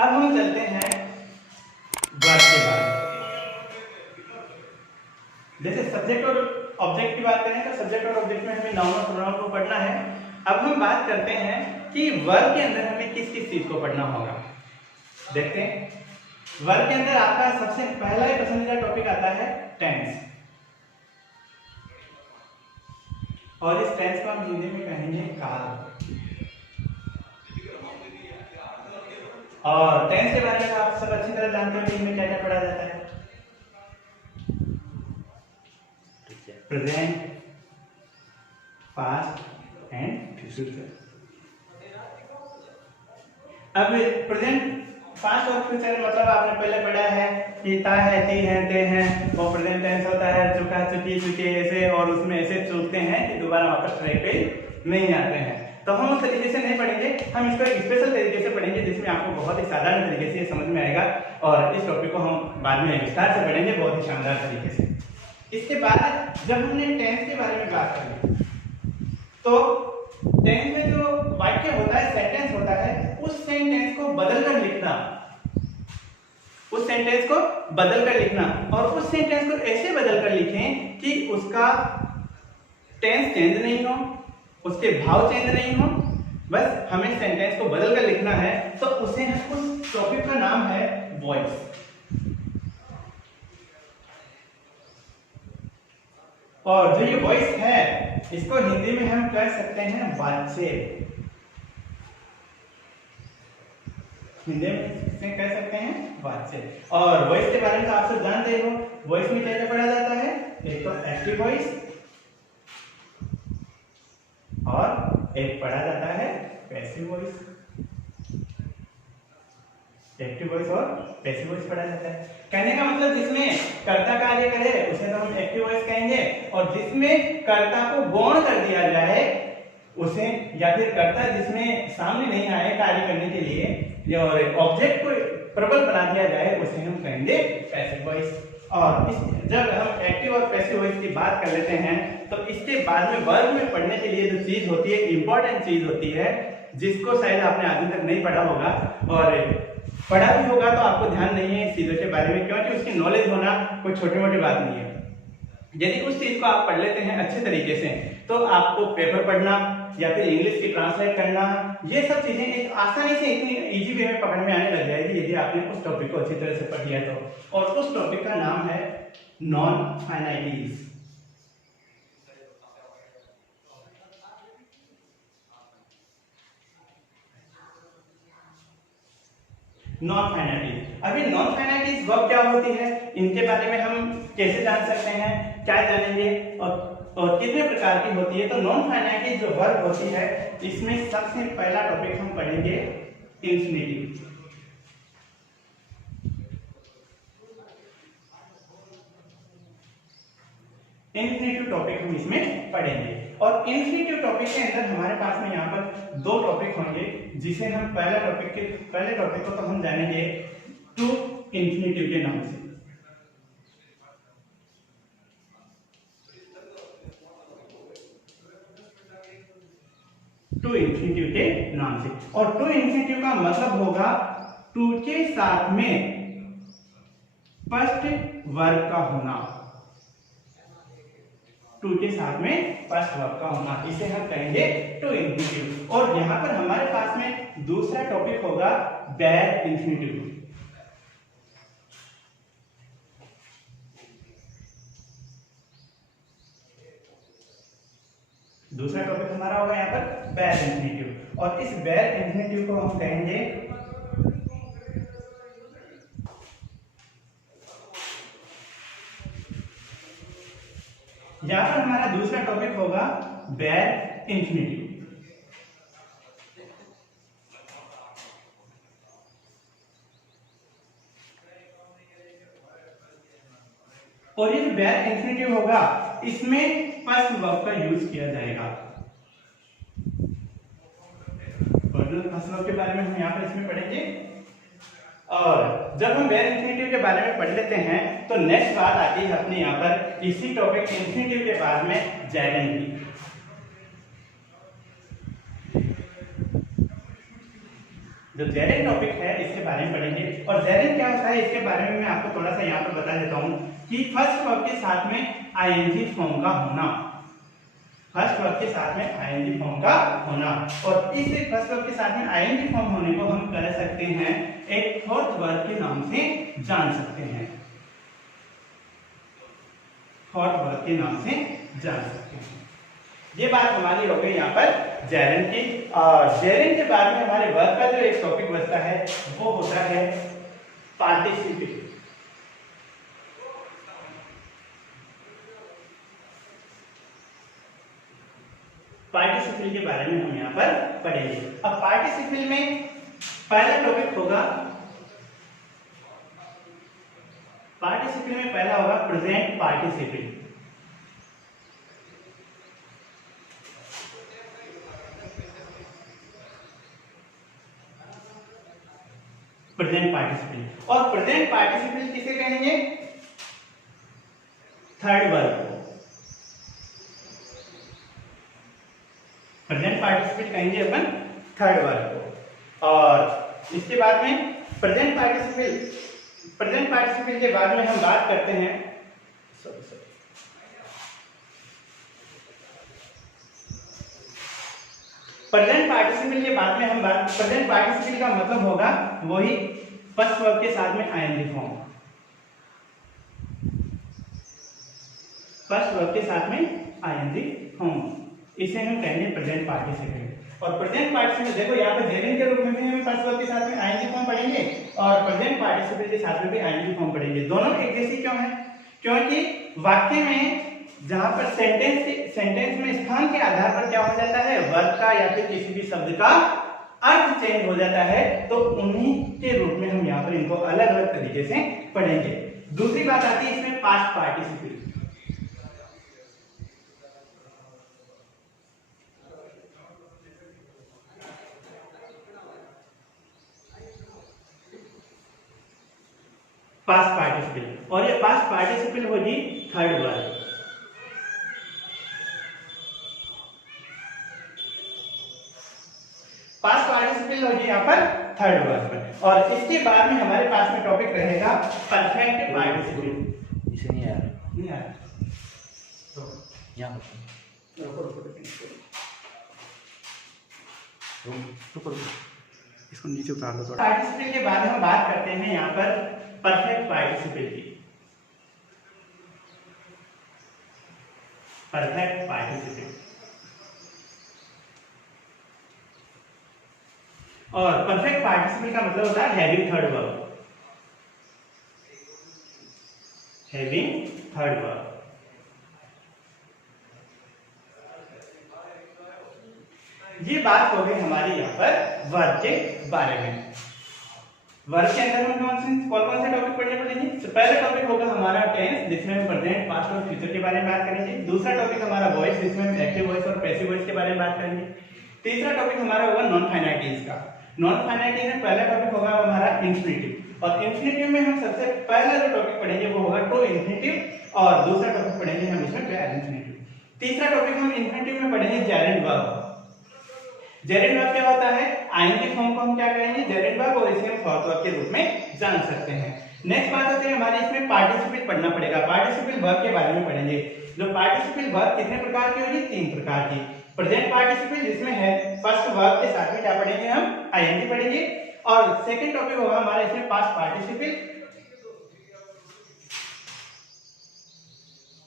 अब हम चलते हैं वर्ब के बारे में। जैसे सब्जेक्ट और ऑब्जेक्ट की बात करें तो सब्जेक्ट और ऑब्जेक्ट में हमें नाउन और प्रोनाउन को पढ़ना है। अब हम बात करते हैं कि वर्ब के अंदर हमें किस किस चीज को पढ़ना होगा। देखते हैं, वर्ब के अंदर आपका सबसे पहला ही पसंदीदा टॉपिक आता है टेंस, और इस टेंस को हम हिंदी में कहेंगे काल। और टेंस के बारे में आप सब अच्छी तरह जानते हो कि इनमें क्या क्या पढ़ा जाता है। Present, past and future. अब प्रेजेंट, पास्ट और फ्यूचर मतलब आपने पहले पढ़ा है कि ता है, ती है, ते हैं, वो प्रेजेंट टेंस होता है, चुका, चुकी, चुके, ऐसे, और उसमें ऐसे चूकते हैं कि दोबारा वापस ट्रैक पे नहीं आते हैं। तो हम उस तरीके से नहीं पढ़ेंगे, हम इसको एक स्पेशल तरीके से पढ़ेंगे जिसमें आपको बहुत ही साधारण तरीके से ये समझ में आएगा, और इस टॉपिक को हम बाद में विस्तार से पढ़ेंगे बहुत ही शानदार तरीके से। इसके बाद जब हमने टेंस के बारे में बात करी तो टेंस में जो वाक्य होता है, सेंटेंस होता है, उस सेंटेंस को बदलकर लिखना, उस सेंटेंस को बदलकर लिखना, और उस सेंटेंस को ऐसे बदलकर लिखें कि उसका टेंस चेंज नहीं हो, उसके भाव चेंज नहीं हो, बस हमें सेंटेंस को बदलकर लिखना है। तो उस टॉपिक का नाम है वॉइस। और जो ये वॉइस है इसको हिंदी में हम कह सकते हैं वाच्य। हिंदी में कह सकते हैं वाच्य। और वॉइस के बारे में तो आप सब जानते हो, वॉइस में क्या क्या पढ़ा जाता है। एक तो एक्टिव वॉइस और एक पढ़ा जाता है पैसिव वॉइस। एक्टिव वॉइस और पैसिव वॉइस पढ़ा जाता है। कहने का मतलब जिसमें कर्ता कार्य करे उसे तो हम एक्टिव वॉइस कहेंगे, और जिसमें कर्ता को गौण कर दिया जाए उसे, या फिर कर्ता जिसमें सामने नहीं आए कार्य करने के लिए और ऑब्जेक्ट को प्रबल बना दिया जाए उसे हम कहेंगे पैसिव वॉइस। और जब हम एक्टिव और पैसिव वॉइस की बात कर लेते हैं तो इसके बाद में वर्ब में पढ़ने के लिए जो चीज होती है, इंपॉर्टेंट चीज होती है, जिसको शायद आपने अभी तक नहीं पढ़ा होगा, और पढ़ा भी होगा तो आपको ध्यान नहीं है इस चीजों के बारे में, क्योंकि उसकी नॉलेज होना कोई छोटी मोटी बात नहीं है। यदि उस चीज को आप पढ़ लेते हैं अच्छे तरीके से तो आपको पेपर पढ़ना या फिर इंग्लिश की ट्रांसलेट करना, ये सब चीजें एक आसानी से इतनी इजी वे में पकड़ में आने लग जाएगी यदि आपने उस टॉपिक को अच्छी तरह से पढ़ लिया तो। और उस टॉपिक का नाम है नॉन फाइनाइटीज। नॉन फाइनाइटीज। अभी नॉन फाइनाइटीज वर्ब क्या होती है, इनके बारे में हम कैसे जान सकते हैं, क्या जानेंगे, और कितने प्रकार की होती है। तो नॉन फाइनाइटीज जो वर्ब होती है इसमें सबसे पहला टॉपिक हम पढ़ेंगे इंफिनिटिव। इंफिनिटिव टॉपिक हम इसमें पढ़ेंगे, और इंफिनिटिव टॉपिक के अंदर हमारे पास में यहाँ पर दो टॉपिक होंगे, जिसे हम पहले टॉपिक को तो हम जानेंगे टू इंफिनिटिव के नाम से। टू इंफिनिटिव के नाम से, और टू इंफिनिटिव का मतलब होगा टू के साथ में फर्स्ट वर्ब का होना, टू के साथ में फर्स्ट वर्ब का होना, इसे हम कहेंगे टू इंफिनिटिव। और यहां पर हमारे पास में दूसरा टॉपिक होगा बेयर इंफिनिटिव। दूसरा टॉपिक हमारा होगा यहाँ पर बेयर इंफिनिटिव, और इस बेयर इंफिनिटिव को हम कहेंगे यहाँ पर हमारा दूसरा टॉपिक होगा बेयर इंफिनिटिव। और ये जो बेयर इंफिनिटिव होगा इसमें फर्स्ट वर्ब का यूज किया जाएगा। फर्स्ट वर्ब के बारे में हम यहाँ पर इसमें पढ़ेंगे, और जब हम बेयर इंफिनिटिव के बारे में पढ़ लेते हैं तो नेक्स्ट बात आती है अपने यहाँ पर इसी टॉपिक इंफिनिटिव के बाद में जैगन की। जो जेरेंट टॉपिक है इसके बारे में पढ़ेंगे। और जेरेंट क्या होता है इसके बारे में मैं आपको थोड़ा सा यहाँ पर बता देता हूँ कि फर्स्ट वर्ब के साथ में आईएनजी फॉर्म का होना, फर्स्ट वर्ब के साथ में आईएनजी फॉर्म का होना, और इस फर्स्ट वर्ब के साथ में आईएनजी फॉर्म होने को हम कह सकते हैं एक फोर्थ वर्ब के नाम से जान सकते हैं, फोर्थ वर्ब के नाम से जान सकते हैं। ये बात हमारी हो गई यहाँ पर जेरेंट की। और जेरेंट के बाद में हमारे वर्ब का जो एक टॉपिक बचता है वो होता है पार्टिसिपल। पार्टिसिपल के बारे में हम यहाँ पर पढ़ेंगे। अब पार्टिसिपल में पहला टॉपिक होगा, पार्टिसिपल में पहला होगा प्रेजेंट पार्टिसिपल। प्रेजेंट पार्टिसिपल, और प्रेजेंट पार्टिसिपल किसे कहेंगे? थर्ड वर्ब को प्रेजेंट पार्टिसिपल कहेंगे अपन थर्ड वर्ब को। और इसके बाद में प्रेजेंट पार्टिसिपल के बाद में हम बात करते हैं प्रेजेंट पार्टिसिपल के बाद में हम बात, प्रेजेंट पार्टिसिपल का मतलब होगा वही फर्स्ट वर्ब के साथ में आईएनजी फॉर्म, फर्स्ट वर्ब के साथ में आईएनजी फॉर्म, इसे हम कहेंगे प्रेजेंट पार्टिसिपल। और प्रेजेंट पार्टिसिपल देखो यहाँ पे जेरेंट के रूप में भी हम फर्स्ट वर्ब के साथ में आईएनजी फॉर्म पढ़ेंगे और प्रेजेंट पार्टिसिपल के साथ में भी आईएनजी फॉर्म पढ़ेंगे। दोनों एक जैसी क्यों है? क्योंकि वाक्य में जहां पर सेंटेंस में स्थान के आधार पर क्या हो जाता है, वर्ब का या फिर किसी भी शब्द का अर्थ चेंज हो जाता है, तो उन्हीं के रूप में हम यहाँ पर इनको अलग अलग तरीके से पढ़ेंगे। दूसरी बात आती है इसमें पास्ट पार्टिसिपल। पास्ट पार्टिसिपल, और ये पास्ट पार्टिसिपल होगी थर्ड वर्ब। पास्ट पार्टिसिपल होगी यहाँ पर थर्ड वर्ब। और इसके बाद में हमारे पास में टॉपिक रहेगा परफेक्ट पार्टिसिपल। इसे नहीं आया, नहीं आया तो यहाँ इसको नीचे उतार दो थोड़ा। पार्टिसिपल के बाद हम बात करते हैं यहाँ पर परफेक्ट पार्टिसिपल की। परफेक्ट पार्टिसिपल, और परफेक्ट पार्टिसिपल का मतलब होता है having third verb, having third verb. ये बात हो गई हमारी यहाँ पर वर्ब के बारे में। वर्ब के अंदर हम कौन से टॉपिक पढ़ेंगे? तो पहला टॉपिक होगा हमारा टेंस, जिसमें हम प्रेजेंट, पास्ट और फ्यूचर के बारे में बात करेंगे। दूसरा टॉपिक हमारा वॉइस, जिसमें हम एक्टिव वॉइस और पैसिव वॉइस के बारे में बात करेंगे। तीसरा टॉपिक हमारा होगा नॉन फाइनाइटिव का। नॉन फाइनाइटिव में पहला टॉपिक होगा हमारा इंफिनिटिव, और इंफिनिटिव में हम सबसे पहला जो टॉपिक पढ़ेंगे वो होगा ट्रू इंफिनिटिव, और दूसरा टॉपिक पढ़ेंगे हम इसमें प्रेजेंट इंफिनिटिव। तीसरा टॉपिक हम इंफिनिटिव में पढ़ेंगे जेरेंट वर्ब। जेरेंट वर्ब क्या होता है? आईएनजी फॉर्म को हम क्या करेंगे? जेरेंट वर्ब, और इसे हम फोर्थ वर्ब के रूप में जान सकते हैं। नेक्स्ट बात होती है हमारे इसमें पार्टिसिपल पढ़ना पड़ेगा। पार्टिसिपल वर्ब के बारे में पढ़ेंगे। जो पार्टिसिपल वर्ब कितने प्रकार की होगी? 3 प्रकार की। प्रेजेंट पार्टिसिपल, जिसमें है फर्स्ट वर्ब के साथ में क्या पढ़ेंगे? हम आईएनजी पढ़ेंगे। और सेकंड टॉपिक होगा हमारे इसमें पास्ट पार्टिसिपल,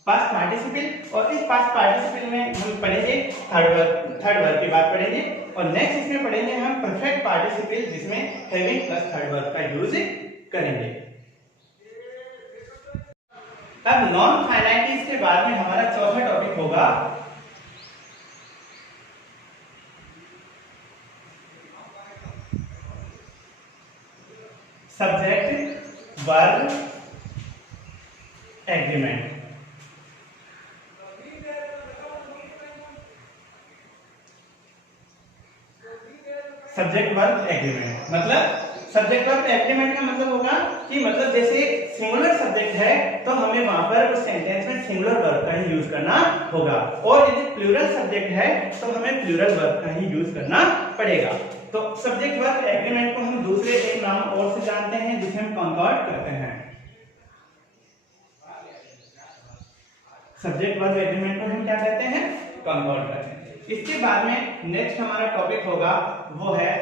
पास्ट पार्टिसिपल, और इस पास्ट पार्टिसिपल में हम पढ़ेंगे थर्ड वर्ब की बात पढ़ेंगे। और नेक्स्ट इसमें पढ़ेंगे हम परफेक्ट पार्टिसिपल, जिसमें हैविंग प्लस थर्ड वर्ब का यूज करेंगे। अब नॉन फाइनाइटिव के बाद में हमारा चौथा टॉपिक होगा subject verb agreement. Subject verb agreement मतलब सब्जेक्ट वर्ब एग्रीमेंट का मतलब होगा कि मतलब जैसे सिंगुलर सब्जेक्ट है तो हमें वहां पर उस सेंटेंस में सिंगुलर वर्ब का ही यूज करना होगा, और यदि प्लूरल सब्जेक्ट है तो हमें प्लूरल वर्ब का ही यूज करना पड़ेगा। तो सब्जेक्ट वर्ब एग्रीमेंट को हम दूसरे एक नाम और से जानते हैं जिसे हम कॉन्कॉर्ड कहते हैं। सब्जेक्ट वर्ब एग्रीमेंट को हम क्या कहते हैं? कॉन्कॉर्ड कहते हैं। इसके बाद में नेक्स्ट हमारा टॉपिक होगा वो है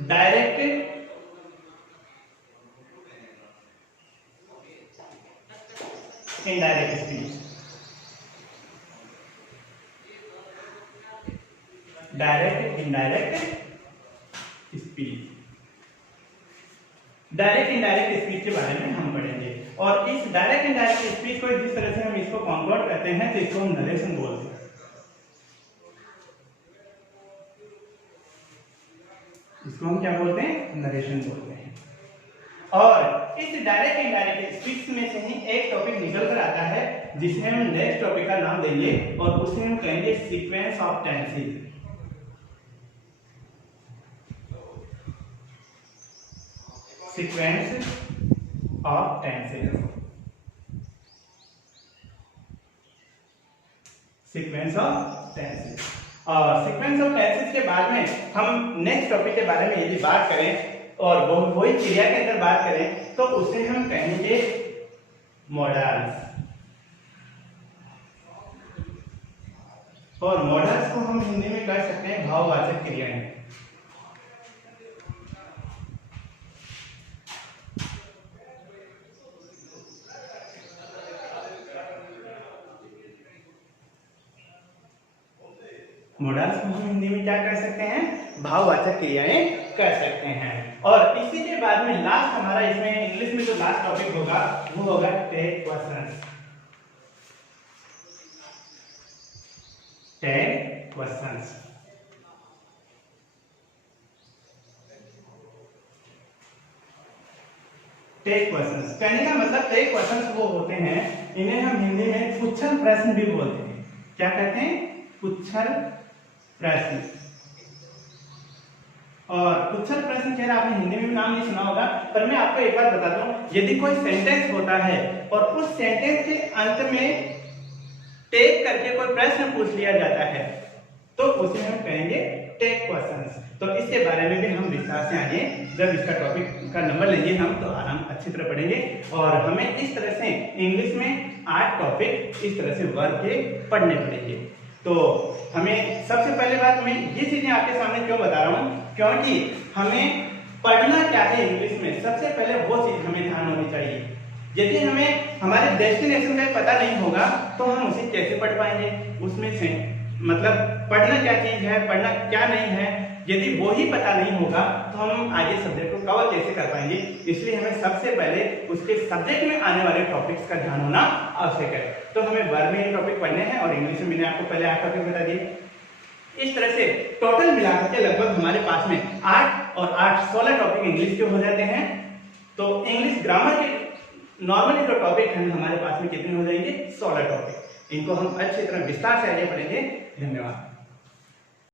direct indirect speech. Direct indirect speech, direct indirect speech के बारे में हम पढ़ेंगे। और इस डायरेक्ट इनडायरेक्ट स्पीच को जिस तरह से हम इसको कॉन्कॉर्ड करते हैं तो इसको हम नरेशन बोलते हैं। इसको हम क्या बोलते हैं? नरेशन बोलते हैं। और इस डायरेक्ट इनडायरेक्ट स्पीच में से ही एक टॉपिक निकल कर आता है जिसे हम नेक्स्ट टॉपिक का नाम देंगे और उसे हम कहेंगे sequence of tenses. Sequence of tenses, sequence of tenses. और सीक्वेंस ऑफ टेंसेस के बाद में हम नेक्स्ट टॉपिक के बारे में यदि बात करें और वही क्रिया के अंदर बात करें तो उसे हम कहेंगे मॉडल्स। और मॉडल्स को हम हिंदी में कह सकते हैं भाववाचक क्रियाएं। मॉडल्स को हम हिंदी में क्या कह सकते हैं? भाववाचक क्रियाएं कह सकते हैं। और इसी के बाद में लास्ट हमारा इसमें इंग्लिश में जो लास्ट टॉपिक होगा वो होगा tag questions. Tag questions, tag questions कहने का मतलब टेक क्वेश्चंस वो होते हैं, इन्हें हम हिंदी में पुच्छल प्रश्न भी बोलते हैं। क्या कहते हैं? पुच्छल प्रश्न। और पुच्छल प्रश्न खैर आपने हिंदी में भी नाम नहीं सुना होगा, पर मैं आपको एक बात बता दूं, यदि कोई सेंटेंस होता है और उस सेंटेंस के अंत में टेक करके कोई प्रश्न पूछ लिया जाता है तो उसे हम कहेंगे टेक क्वेश्चंस। तो इसके बारे में भी हम विस्तार से आगे जब इसका टॉपिक का नंबर लेंगे हम तो आराम अच्छी तरह पढ़ेंगे। और हमें इस तरह से इंग्लिश में 8 टॉपिक इस तरह से वर्ग के पढ़ने पड़ेंगे। तो हमें सबसे पहले बात मैं ये चीजें आपके सामने क्यों बता रहा हूँ, क्योंकि हमें पढ़ना क्या है इंग्लिश में सबसे पहले वो चीज हमें ध्यान होनी चाहिए। यदि हमें हमारे डेस्टिनेशन का पता नहीं होगा तो हम उसे कैसे पढ़ पाएंगे? उसमें से मतलब पढ़ना क्या चीज है, पढ़ना क्या नहीं है, यदि वो ही पता नहीं होगा तो हम आगे सब्जेक्ट को कवर कैसे कर पाएंगे। इसलिए हमें सबसे पहले उसके सब्जेक्ट में आने वाले टॉपिक्स का ध्यान होना आवश्यक है। तो हमें वर्ग में ये टॉपिक पढ़ने हैं और इंग्लिश में मैंने आपको पहले 8 टॉपिक बता दिए। इस तरह से टोटल मिलाकर के लगभग हमारे पास में 8 और 8 16 टॉपिक इंग्लिश के हो जाते हैं। तो इंग्लिश ग्रामर के नॉर्मली जो टॉपिक हैं हमारे पास में कितने हो जाएंगे? 16 टॉपिक। इनको हम अच्छी तरह विस्तार से आगे पढ़ेंगे। धन्यवाद।